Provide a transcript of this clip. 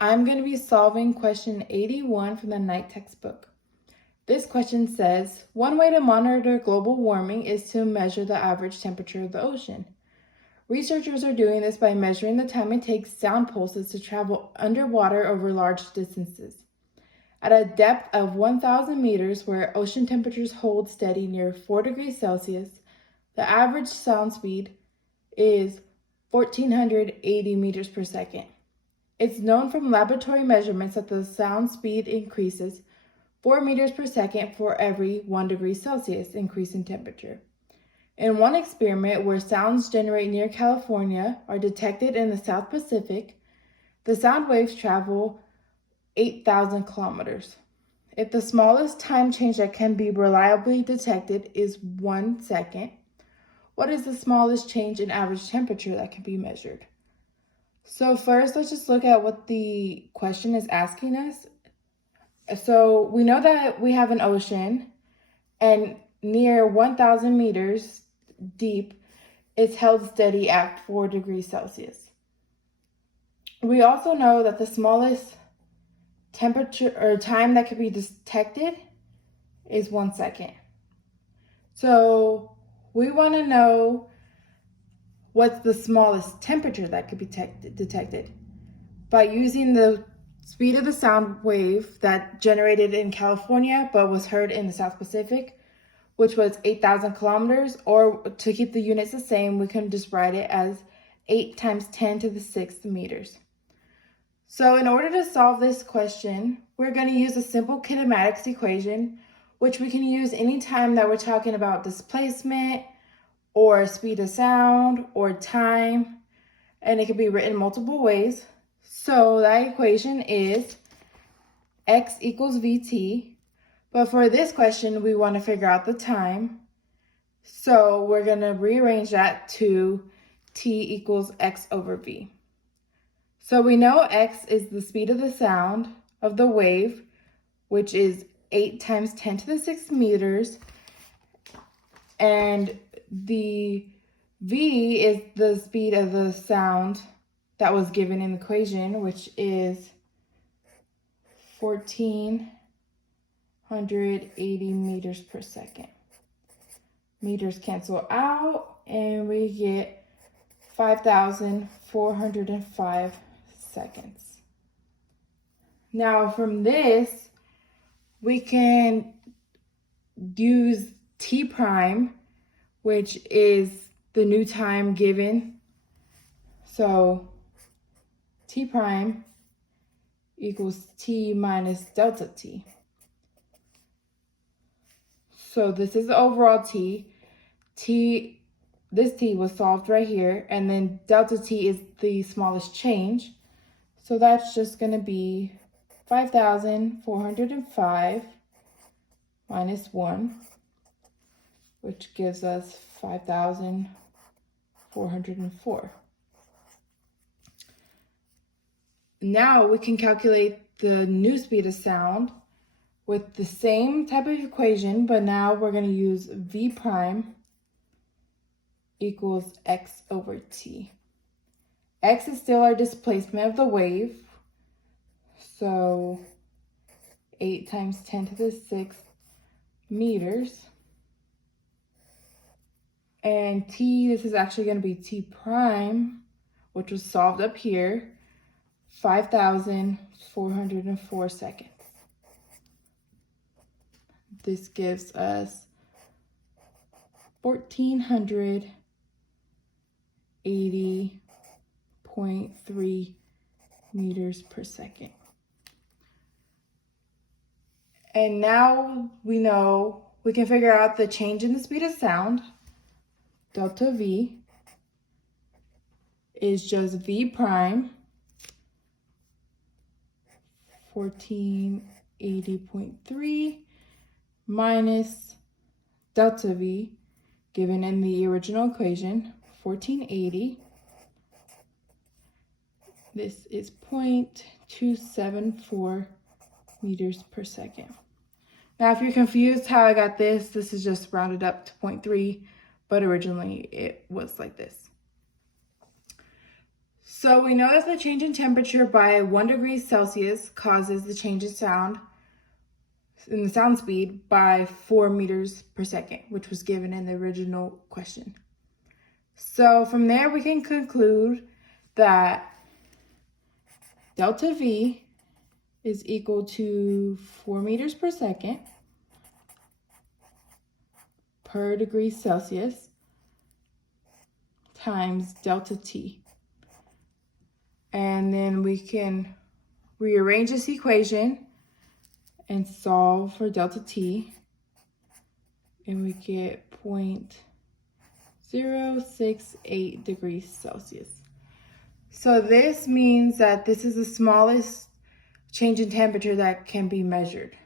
I'm going to be solving question 81 from the night textbook. This question says, one way to monitor global warming is to measure the average temperature of the ocean. Researchers are doing this by measuring the time it takes sound pulses to travel underwater over large distances. At a depth of 1,000 meters, where ocean temperatures hold steady near 4 degrees Celsius, the average sound speed is 1,480 meters per second. It's known from laboratory measurements that the sound speed increases 4 meters per second for every 1 degree Celsius increase in temperature. In one experiment where sounds generated near California are detected in the South Pacific, the sound waves travel 8,000 kilometers. If the smallest time change that can be reliably detected is 1 second, what is the smallest change in average temperature that can be measured? So first, let's just look at what the question is asking us. So we know that we have an ocean, and near 1,000 meters deep, it's held steady at 4 degrees Celsius. We also know that the smallest temperature or time that can be detected is 1 second. So we want to know what's the smallest temperature that could be detected. By using the speed of the sound wave that generated in California but was heard in the South Pacific, which was 8,000 kilometers, or to keep the units the same, we can just write it as 8 times 10 to the 6th meters. So in order to solve this question, we're going to use a simple kinematics equation, which we can use anytime that we're talking about displacement or speed of sound or time, and it can be written multiple ways. So that equation is x equals vt, but for this question, we want to figure out the time. So we're going to rearrange that to t equals x over v. So we know x is the speed of the sound of the wave, which is 8 times 10 to the 6 meters, and the v is the speed of the sound that was given in the equation, which is 1,480 meters per second. Meters cancel out, and we get 5,405 seconds. Now from this, we can use t prime, which is the new time given. So t prime equals t minus delta t. So this is the overall t. This t was solved right here, and then delta t is the smallest change. So that's just going to be 5,405 minus 1, which gives us 5,404. Now we can calculate the new speed of sound with the same type of equation, but now we're going to use v prime equals x over t. X is still our displacement of the wave, so 8 times 10 to the 6th meters. And t, this is actually going to be t prime, which was solved up here, 5,404 seconds. This gives us 1,480.3 meters per second. And now we know we can figure out the change in the speed of sound. Delta V is just V prime, 1480.3 minus delta V, given in the original equation, 1480. This is 0.274 meters per second. Now, if you're confused how I got this, this is just rounded up to 0.3, but originally it was like this. So we know that the change in temperature by 1 degree Celsius causes the change in the sound speed by 4 meters per second, which was given in the original question. So from there, we can conclude that delta V is equal to 4 meters per second per degree Celsius times delta T. And then we can rearrange this equation and solve for delta T. And we get 0.068 degrees Celsius. So this means that this is the smallest change in temperature that can be measured.